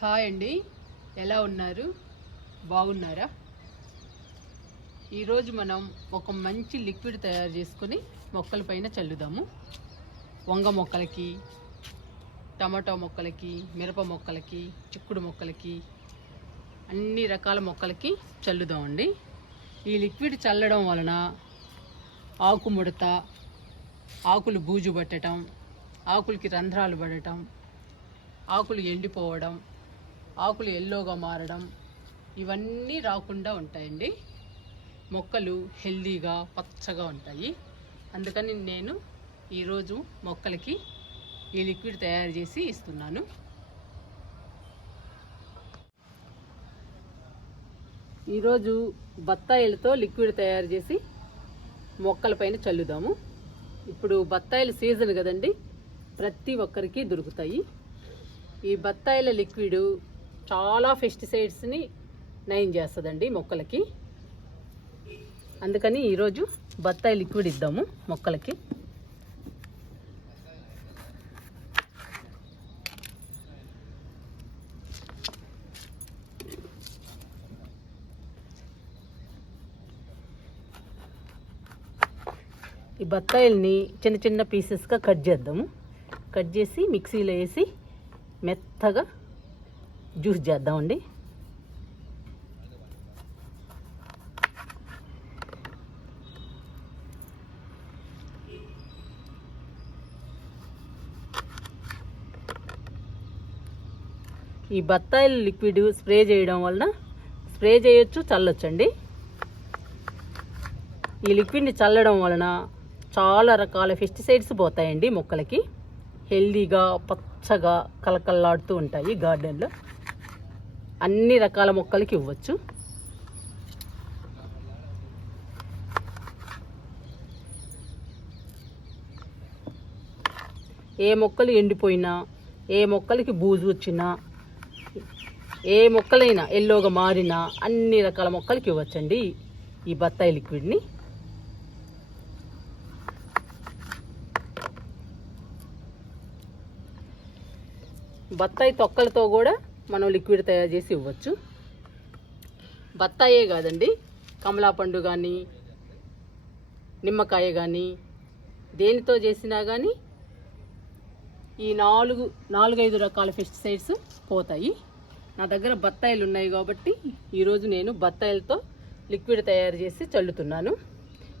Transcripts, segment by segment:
Hi అండి. ఎలా ఉన్నారు? బాగున్నారా? ఈరోజు మనం ఒక మంచి లిక్విడ్ తయారు చేసుకొని మొక్కల పైన చల్లుదాము. వంగ మొక్కలకి టమాటో మొక్కలకి మిరప మొక్కలకి చిక్కుడు మొక్కలకి అన్ని రకాల మొక్కలకి చల్లుదామండి. ఈ లిక్విడ్ చల్లడం వలన ఆకు ముడత ఆకులు బూజు పట్టడం ఆకులకి రంధ్రాలు పడటం ఆకులు ఎండిపోవడం ఆకులు ఎల్లోగా మారడం ఇవన్నీ రాకుండా ఉంటాయండి. మొక్కలు హెల్దీగా పచ్చగా ఉంటాయి. అందుకని నేను ఈరోజు మొక్కలకి ఈ లిక్విడ్ తయారు చేసి ఇస్తున్నాను. ఈరోజు బత్తాయిలతో లిక్విడ్ తయారు చేసి మొక్కలపైన చల్లుదాము. ఇప్పుడు బత్తాయిల సీజన్ కదండి. ప్రతి ఒక్కరికి దొరుకుతాయి. ఈ బత్తాయిల లిక్విడ్ చాలా పెస్టిసైడ్స్ని నయం చేస్తుందండి మొక్కలకి. అందుకని ఈరోజు బత్తాయి లిక్విడ్ ఇద్దాము మొక్కలకి. ఈ బత్తాయిల్ని చిన్న చిన్న పీసెస్గా కట్ చేద్దాము. కట్ చేసి మిక్సీలో వేసి మెత్తగా జ్యూస్ చేద్దామండి. ఈ బత్తాయిల లిక్విడ్ స్ప్రే చేయడం వలన స్ప్రే చేయొచ్చు చల్లొచ్చండి. ఈ లిక్విడ్ని చల్లడం వలన చాలా రకాల పెస్టిసైడ్స్ పోతాయండి మొక్కలకి. హెల్దీగా పచ్చగా కలకల్లాడుతూ ఉంటాయి గార్డెన్లో. అన్ని రకాల మొక్కలకి ఇవ్వచ్చు. ఏ మొక్కలు ఎండిపోయినా ఏ మొక్కలకి బూజు వచ్చినా ఏ మొక్కలైనా ఎల్లోగా మారినా అన్ని రకాల మొక్కలకి ఇవ్వచ్చండి ఈ బత్తాయి లిక్విడ్ని బత్తాయి తొక్కలతో కూడా మనం లిక్విడ్ తయారు చేసి ఇవ్వచ్చు. బత్తాయే కాదండి కమలా పండు కానీ నిమ్మకాయ కానీ దేనితో చేసినా కానీ ఈ నాలుగు నాలుగైదు రకాల పెస్టిసైడ్స్ పోతాయి. నా దగ్గర బత్తాయిలు ఉన్నాయి కాబట్టి ఈరోజు నేను బత్తాయిలతో లిక్విడ్ తయారు చేసి చల్లుతున్నాను.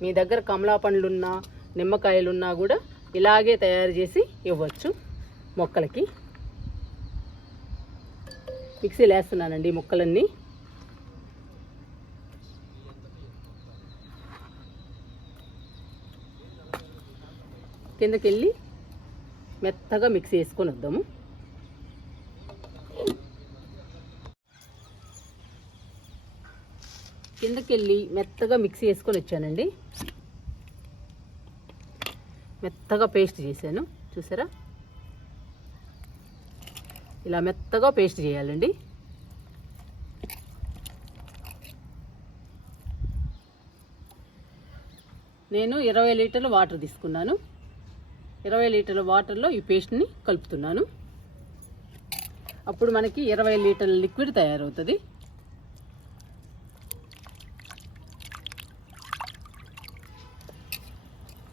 మీ దగ్గర కమలా పండ్లున్నా నిమ్మకాయలున్నా కూడా ఇలాగే తయారు చేసి ఇవ్వచ్చు మొక్కలకి. మిక్సీలో వేస్తున్నానండి ముక్కలన్నీ. కిందకెళ్ళి మెత్తగా మిక్సీ వేసుకొని వద్దాము. కిందకి వెళ్ళి మెత్తగా మిక్సీ వేసుకొని వచ్చానండి. మెత్తగా పేస్ట్ చేశాను. చూసారా? ఇలా మెత్తగా పేస్ట్ చేయాలండి. నేను ఇరవై లీటర్ల వాటర్ తీసుకున్నాను. ఇరవై లీటర్ల వాటర్లో ఈ పేస్ట్ని కలుపుతున్నాను. అప్పుడు మనకి ఇరవై లీటర్ల లిక్విడ్ తయారవుతుంది.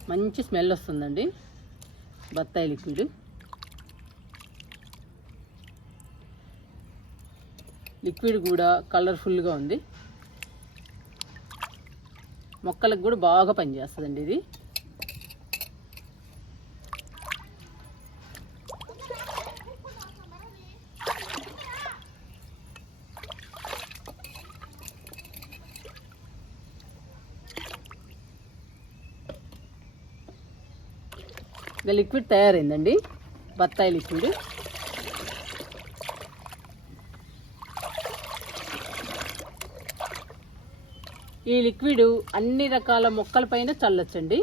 మంచి స్మెల్ వస్తుందండి. బత్తాయి లిక్విడ్. లిక్విడ్ కూడా కలర్ఫుల్గా ఉంది. మొక్కలకు కూడా బాగా పనిచేస్తుందండి ఇది. ఇంకా లిక్విడ్ తయారైందండి. బత్తాయి లిక్విడ్. ఈ లిక్విడ్ అన్ని రకాల మొక్కలపైన చల్లొచ్చండి.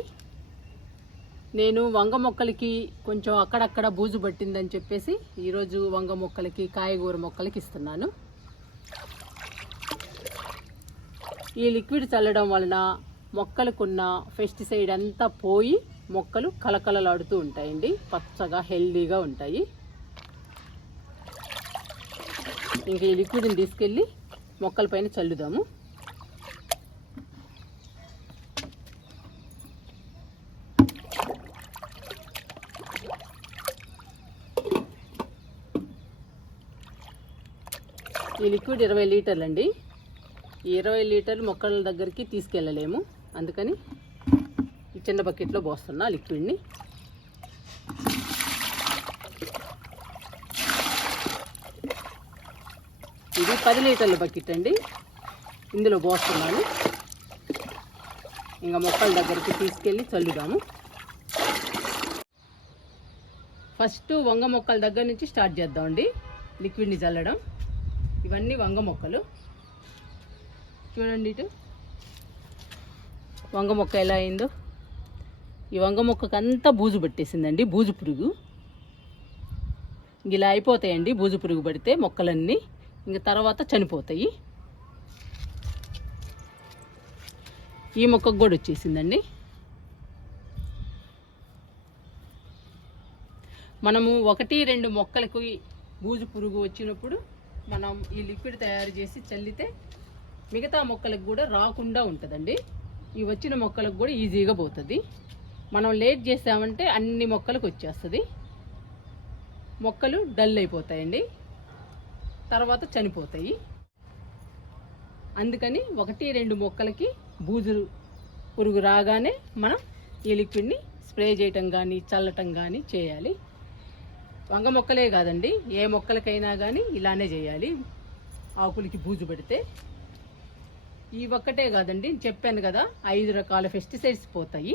నేను వంగ మొక్కలకి కొంచెం అక్కడక్కడ బూజు పట్టిందని చెప్పేసి ఈరోజు వంగ మొక్కలకి కాయగూర మొక్కలకి ఇస్తున్నాను. ఈ లిక్విడ్ చల్లడం వలన మొక్కలకున్న పెస్టిసైడ్ అంతా పోయి మొక్కలు కలకలలాడుతూ ఉంటాయండి. పచ్చగా హెల్దీగా ఉంటాయి. ఇంక ఈ లిక్విడ్ని తీసుకెళ్ళి మొక్కల పైన చల్లుదాము. లిక్విడ్ ఇరవై లీటర్లు అండి ఈ ఇరవై లీటర్లు మొక్కల దగ్గరికి తీసుకెళ్ళలేము. అందుకని ఈ చిన్న బకెట్లో పోస్తున్నా లిక్విడ్ని. ఇది పది లీటర్ల బకెట్ అండి ఇందులో పోస్తున్నాను. ఇంకా మొక్కల దగ్గరికి తీసుకెళ్ళి చల్లుదాము. ఫస్ట్ వంగ మొక్కల దగ్గర నుంచి స్టార్ట్ చేద్దామండి. లిక్విడ్ని చల్లడం. ఇవన్నీ వంగ మొక్కలు. చూడండి ఇటు. వంగ మొక్క ఎలా అయిందో. ఈ వంగ మొక్కకు అంతా బూజు పట్టేసిందండి బూజు పురుగు. ఇంక ఇలా అయిపోతాయండి బూజు పురుగు పడితే మొక్కలన్నీ ఇంక తర్వాత చనిపోతాయి. ఈ మొక్కకు కూడా వచ్చేసిందండి. మనము ఒకటి రెండు మొక్కలకు బూజు పురుగు వచ్చినప్పుడు మనం ఈ లిక్విడ్ తయారు చేసి చల్లితే మిగతా మొక్కలకు కూడా రాకుండా ఉంటుందండి. ఈ వచ్చిన మొక్కలకు కూడా ఈజీగా పోతుంది. మనం లేట్ చేసామంటే అన్ని మొక్కలకు వచ్చేస్తుంది. మొక్కలు డల్ అయిపోతాయండి. తర్వాత చనిపోతాయి. అందుకని ఒకటి రెండు మొక్కలకి బూజు పురుగు రాగానే మనం ఈ లిక్విడ్ని స్ప్రే చేయటం కానీ చల్లటం కానీ చేయాలి. వంగ మొక్కలే కాదండి. ఏ మొక్కలకైనా కానీ ఇలానే చేయాలి. ఆకులకి బూజు పెడితే. ఈ ఒక్కటే కాదండి. నేను చెప్పాను కదా ఐదు రకాల పెస్టిసైడ్స్ పోతాయి.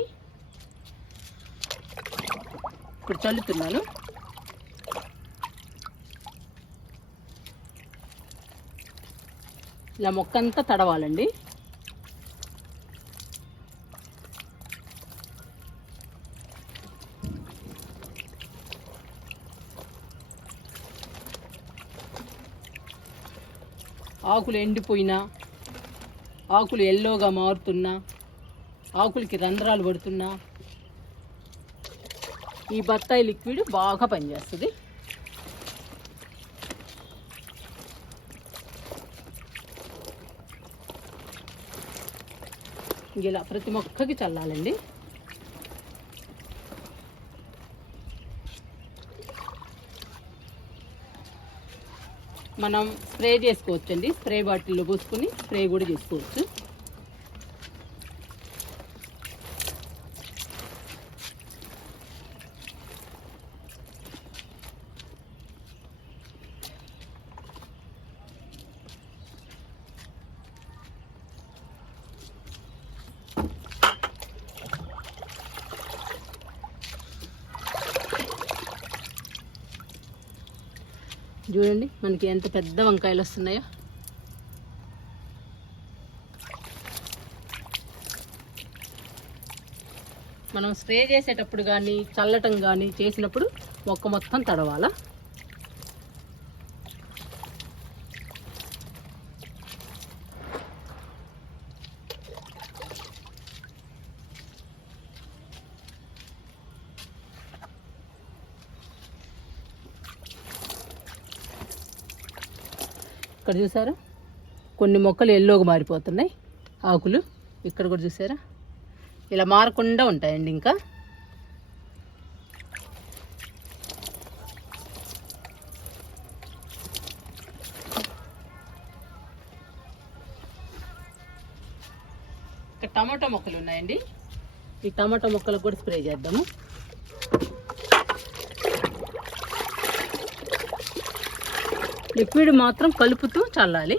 ఇప్పుడు చల్లుతున్నాను. ఇలా మొక్క అంతా తడవాలండి. ఆకులు ఎండిపోయినా ఆకులు ఎల్లోగా మారుతున్నా ఆకులకి రంధ్రాలు పడుతున్నా ఈ బత్తాయి లిక్విడ్ బాగా పనిచేస్తుంది. ఇలా ప్రతి మొక్కకి చల్లాలండి. మనం స్ప్రే చేసుకోవచ్చండి. స్ప్రే బాటిల్లో పోసుకొని స్ప్రే కూడా చేసుకోవచ్చు చూడండి మనకి ఎంత పెద్ద వంకాయలు వస్తున్నాయో. మనం స్ప్రే చేసేటప్పుడు కానీ చల్లటం కానీ చేసినప్పుడు మొక్క మొత్తం తడవాలా? ఇక్కడ చూసారా? కొన్ని మొక్కలు ఎల్లోగా మారిపోతున్నాయి. ఆకులు ఇక్కడ కూడా చూసారా? ఇలా మారకుండా ఉంటాయండి ఇంకా. ఇక్కడ టమాటో మొక్కలు ఉన్నాయండి. ఈ టమాటో మొక్కలకు కూడా స్ప్రే చేద్దాము. లిక్విడ్ మాత్రం కలుపుతూ చల్లాలి.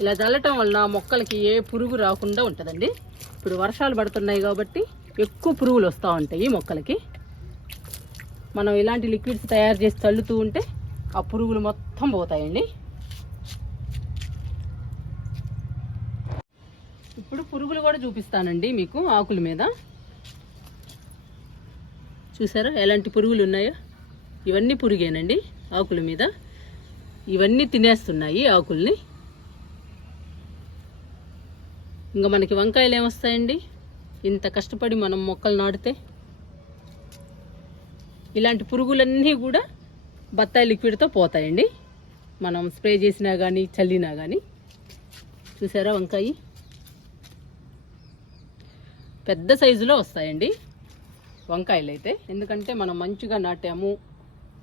ఇలా చల్లటం వలన మొక్కలకి ఏ పురుగు రాకుండా ఉంటుందండి. ఇప్పుడు వర్షాలు పడుతున్నాయి కాబట్టి ఎక్కువ పురుగులు వస్తూ ఉంటాయి మొక్కలకి. మనం ఇలాంటి లిక్విడ్స్ తయారు చేసి చల్లుతూ ఉంటే ఆ పురుగులు మొత్తం పోతాయండి ఇప్పుడు పురుగులు కూడా చూపిస్తానండి మీకు ఆకుల మీద. చూసారా? ఎలాంటి పురుగులు ఉన్నాయో? ఇవన్నీ పురుగేనండి ఆకుల మీద. ఇవన్నీ తినేస్తున్నాయి ఆకుల్ని. ఇంకా మనకి వంకాయలు ఏమొస్తాయండి? ఇంత కష్టపడి మనం మొక్కలు నాటితే? ఇలాంటి పురుగులన్నీ కూడా బత్తాయి లిక్విడ్తో పోతాయండి. మనం స్ప్రే చేసినా కానీ చల్లినా కానీ చూసారా వంకాయి? పెద్ద సైజులో వస్తాయండి వంకాయలు అయితే ఎందుకంటే మనం మంచిగా నాటాము.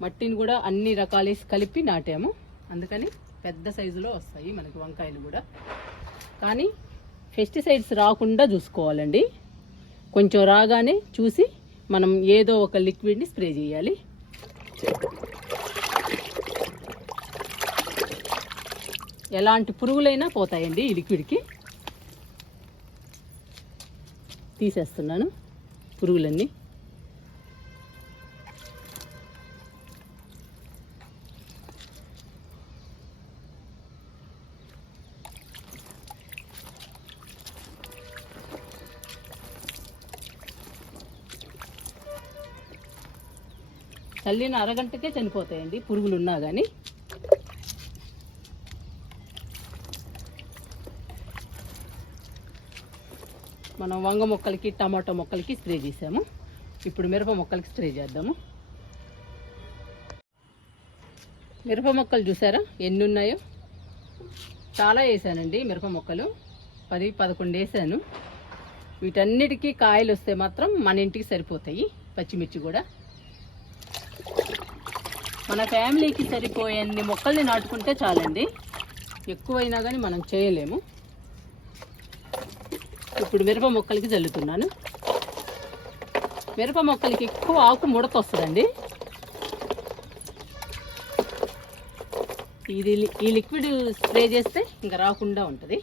మట్టిని కూడా అన్ని రకాలు కలిపి నాటాము. అందుకని పెద్ద సైజులో వస్తాయి మనకి వంకాయలు కూడా. కానీ పెస్టిసైడ్స్ రాకుండా చూసుకోవాలండి. కొంచెం రాగానే చూసి మనం ఏదో ఒక లిక్విడ్ని స్ప్రే చేయాలి. ఎలాంటి పురుగులైనా పోతాయండి ఈ లిక్విడ్కి. తీసేస్తున్నాను పురుగులన్నీ. చల్లిన అరగంటకే చనిపోతాయండి పురుగులు ఉన్నా కానీ మనం వంగ మొక్కలకి టమాటో మొక్కలకి స్ప్రే చేసాము. ఇప్పుడు మిరప మొక్కలకి స్ప్రే చేద్దాము. మిరప మొక్కలు చూసారా? ఎన్ని ఉన్నాయో చాలా వేసానండి మిరప మొక్కలు. పది పదకొండు వేసాను. వీటన్నిటికీ కాయలు వస్తే మాత్రం మన ఇంటికి సరిపోతాయి. పచ్చిమిర్చి కూడా. మన ఫ్యామిలీకి సరిపోయే మొక్కల్ని నాటుకుంటే చాలండి. ఎక్కువైనా కానీ మనం చేయలేము. ఇప్పుడు మిరప మొక్కలకి చల్లుతున్నాను మిరప మొక్కలకి ఎక్కువ ఆకు ముడత వస్తుందండి. ఇది ఈ లిక్విడ్ స్ప్రే చేస్తే ఇంకా రాకుండా ఉంటుంది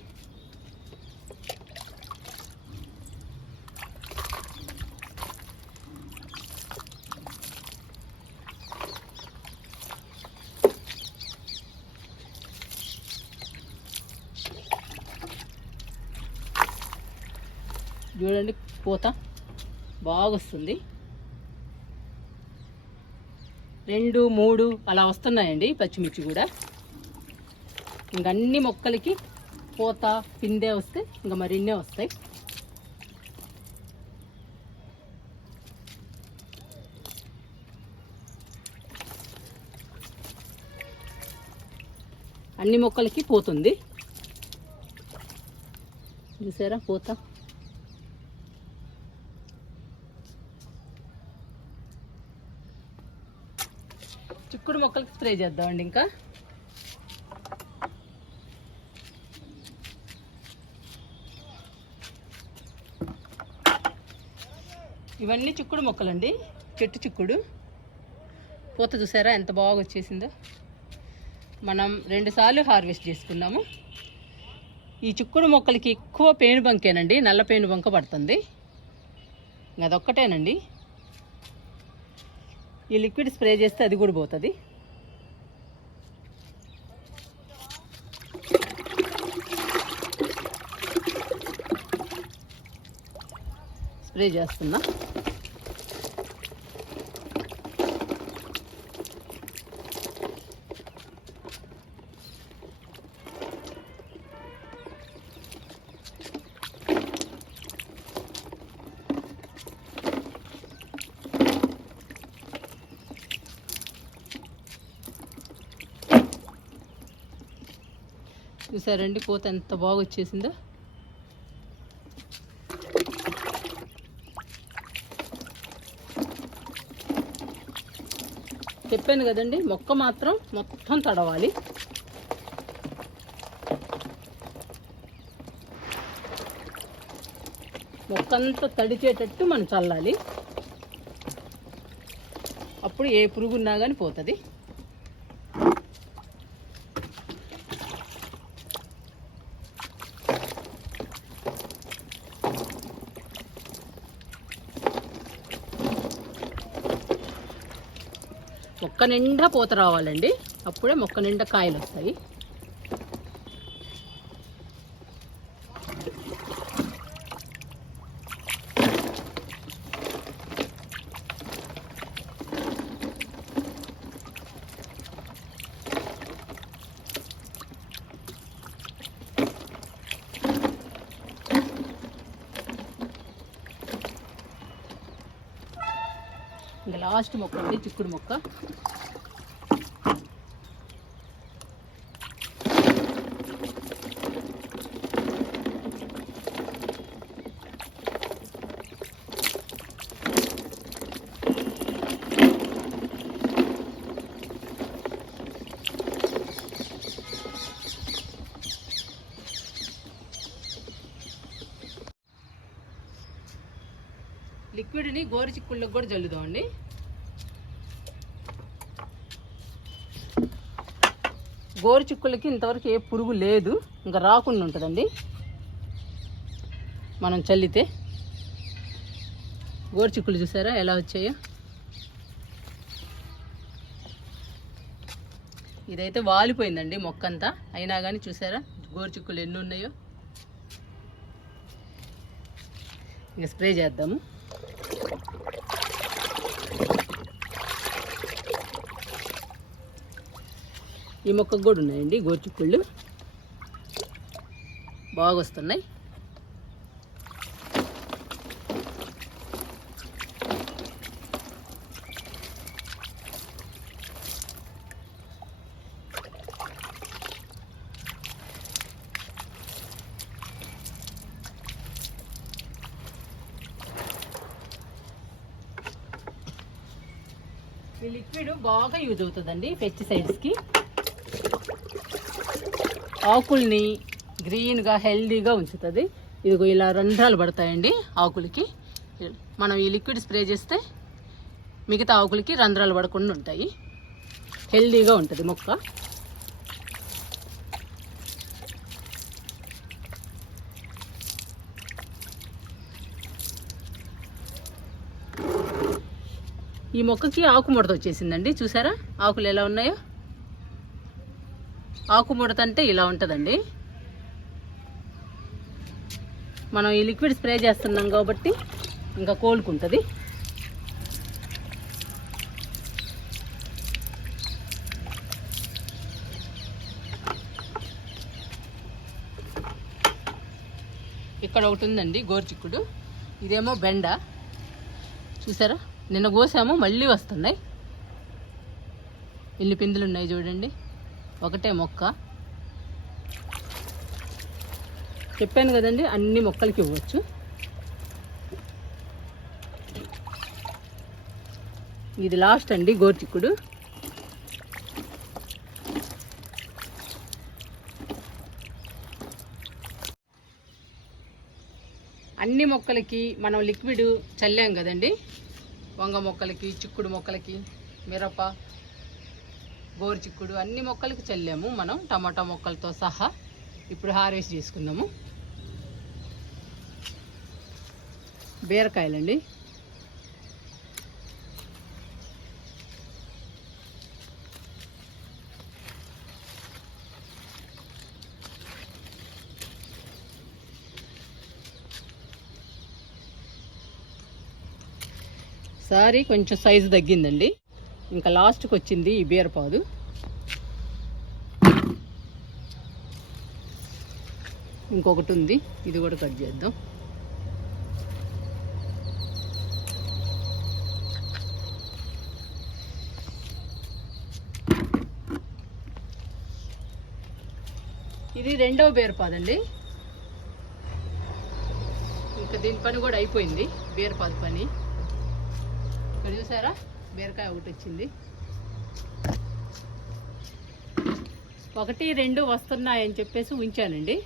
చూడండి పూత. బాగా వస్తుంది రెండు మూడు అలా వస్తున్నాయండి పచ్చిమిర్చి కూడా. ఇంకా అన్ని మొక్కలకి పూత పిందే వస్తే ఇంకా మరిన్నే వస్తాయి. అన్ని మొక్కలకి పోతుంది. చూసారా? పోతా. చిక్కుడు మొక్కలకి స్ప్రే చేద్దామండి ఇంకా. ఇవన్నీ చిక్కుడు మొక్కలండి చెట్టు చిక్కుడు. పూత చూసారా ఎంత బాగా వచ్చేసిందో. మనం రెండుసార్లు హార్వెస్ట్ చేసుకున్నాము. ఈ చిక్కుడు మొక్కలకి ఎక్కువ పేను బంకేనండి నల్ల పేను బంక పడుతుంది. అదొక్కటేనండి. ఈ లిక్విడ్ స్ప్రే చేస్తే అది కూడా పోతుంది. స్ప్రే చేస్తున్నా. చూసారండి పూత ఎంత బాగా వచ్చేసిందో చెప్పాను కదండి మొక్క మాత్రం మొత్తం తడవాలి. మొక్కంతా తడిచేటట్టు మనం చల్లాలి. అప్పుడు ఏ పురుగున్నా కానీ పోతుంది. నిండా పూత రావాలండి. అప్పుడే మొక్క నిండా కాయలు వస్తాయి. లాస్ట్ మొక్క అండి చిక్కుడు మొక్క. లిక్విడ్ని గోరు చిక్కుళ్ళకి కూడా జల్లుదామండి. గోరు చిక్కులకి ఇంతవరకు ఏ పురుగు లేదు ఇంకా రాకుండా ఉంటుందండి. మనం చల్లితే. గోరు చిక్కులు చూసారా ఎలా వచ్చాయో? ఇదైతే వాలిపోయిందండి మొక్క అంతా అయినా కానీ చూసారా? గోరు చిక్కులు ఎన్ని ఉన్నాయో ఇంకా స్ప్రే చేద్దాము. ఈ మొక్కకు కూడా ఉన్నాయండి గోరుచిక్కుళ్ళు బాగా వస్తున్నాయి ఈ లిక్విడ్ బాగా యూజ్ అవుతుందండి పెస్టిసైడ్స్కి. ఆకుల్ని గ్రీన్గా హెల్దీగా ఉంచుతుంది. ఇదిగో ఇలా రంధ్రాలు పడతాయండి ఆకులకి. మనం ఈ లిక్విడ్ స్ప్రే చేస్తే మిగతా ఆకులకి రంధ్రాలు పడకుండా ఉంటాయి. హెల్దీగా ఉంటుంది మొక్క. ఈ మొక్కకి ఆకు ముడత వచ్చేసిందండి. చూసారా? ఆకులు ఎలా ఉన్నాయో? ఆకు ముడత అంటే ఇలా ఉంటుందండి. మనం ఈ లిక్విడ్ స్ప్రే చేస్తున్నాం కాబట్టి ఇంకా కోలుకుంటుంది. ఇక్కడ ఒకటి ఉందండి గోరుచిక్కుడు ఇదేమో బెండ. చూసారా? నిన్న కోసాము మళ్ళీ వస్తున్నాయి. ఇల్లు పిందులు ఉన్నాయి చూడండి. ఒకటే మొక్క. చెప్పాను కదండి అన్ని మొక్కలకి ఇవ్వచ్చు. ఇది లాస్ట్ అండి గోర్చిక్కుడు. అన్ని మొక్కలకి మనం లిక్విడ్ చల్లాం కదండి. వంగ మొక్కలకి చిక్కుడు మొక్కలకి మిరప గోరు చిక్కుడు అన్ని మొక్కలకి చల్లాము మనం. టమాటా మొక్కలతో సహా ఇప్పుడు హార్వెస్ట్ చేసుకుందాము. బీరకాయలండి. సారీ కొంచెం సైజు తగ్గిందండి. ఇంకా లాస్ట్కి వచ్చింది ఈ బీరపాదు ఇంకొకటి ఉంది. ఇది కూడా కట్ చేద్దాం. ఇది రెండవ బీరపాదండి ఇంకా దీని పని కూడా అయిపోయింది. బీరపాదు పని. ఇక్కడ చూసారా? బీరకాయ ఒకటి వచ్చింది. ఒకటి రెండు వస్తున్నాయని చెప్పేసి ఉంచానండి.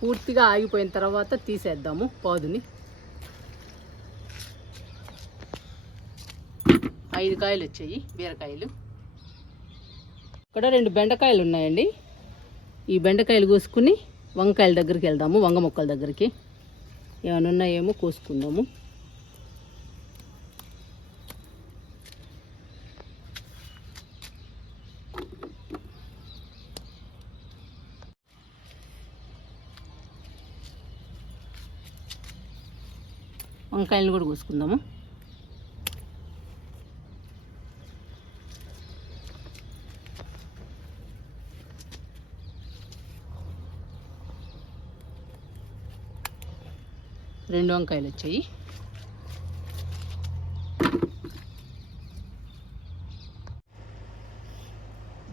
పూర్తిగా ఆగిపోయిన తర్వాత తీసేద్దాము పాదుని. ఐదు కాయలు వచ్చాయి బీరకాయలు. ఇక్కడ రెండు బెండకాయలు ఉన్నాయండి. ఈ బెండకాయలు కోసుకుని వంకాయల దగ్గరికి వెళ్దాము వంగ మొక్కల దగ్గరికి. ఏమైనా ఉన్నాయేమో కోసుకుందాము. వంకాయలను కూడా కోసుకుందాము. రెండు వంకాయలు వచ్చాయి.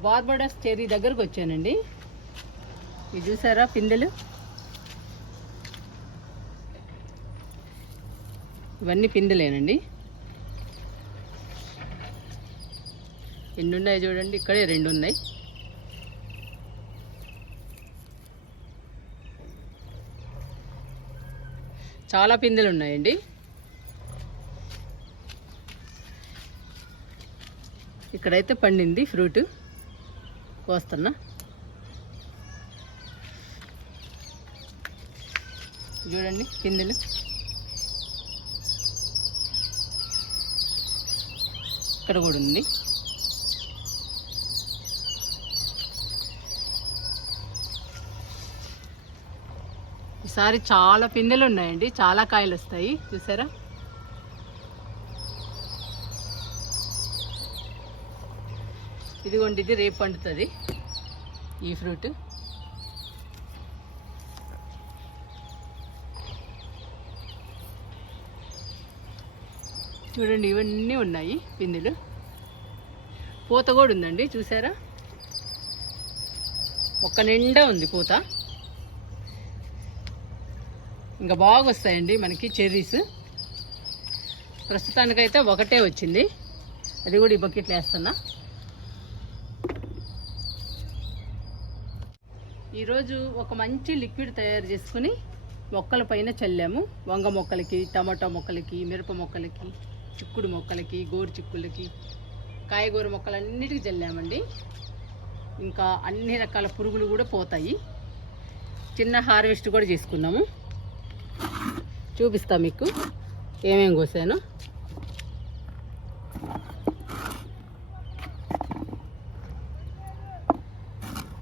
బార్బడస్ చెరీ దగ్గరకు వచ్చానండి. ఇది చూసారా పిందెలు? ఇవన్నీ పిందెలేనండి. ఎన్ని ఉన్నాయి చూడండి ఇక్కడే రెండు ఉన్నాయి చాలా పిందెలు ఉన్నాయండి. ఇక్కడైతే పండింది ఫ్రూట్. కోస్తున్నా. చూడండి పిందెలు. ఇక్కడ కూడా ఉంది. ఈసారి చాలా పిందెలు ఉన్నాయండి చాలా కాయలు వస్తాయి. చూసారా? ఇదిగోండి ఇది రేపు పండుతుంది. ఈ ఫ్రూట్. చూడండి ఇవన్నీ ఉన్నాయి పిందెలు. పూత కూడా ఉందండి చూసారా? ఒక్క నిండా ఉంది పూత. ఇంకా బాగా వస్తాయండి మనకి చెర్రీస్. ప్రస్తుతానికైతే ఒకటే వచ్చింది. అది కూడా ఈ బకెట్లు వేస్తున్నా. ఈరోజు ఒక మంచి లిక్విడ్ తయారు చేసుకుని మొక్కల పైన చల్లాము. వంగ మొక్కలకి టమాటా మొక్కలకి మిరప మొక్కలకి చిక్కుడు మొక్కలకి గోరు చిక్కులకి కాయగూర మొక్కలన్నిటికీ చల్లామండి. ఇంకా అన్ని రకాల పురుగులు కూడా పోతాయి. చిన్న హార్వెస్ట్ కూడా చేసుకున్నాము. చూపిస్తా మీకు. ఏమేమి కోసాను.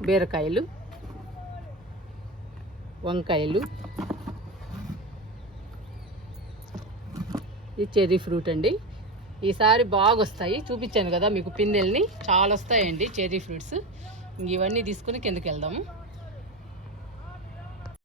బీరకాయలు. వంకాయలు. ఇది చెర్రీ ఫ్రూట్ అండి. ఈసారి బాగా వస్తాయి చూపించాను కదా మీకు పిన్నెల్ని చాలా వస్తాయండి చెర్రీ ఫ్రూట్స్. ఇంక ఇవన్నీ తీసుకుని కిందకి వెళ్దాము.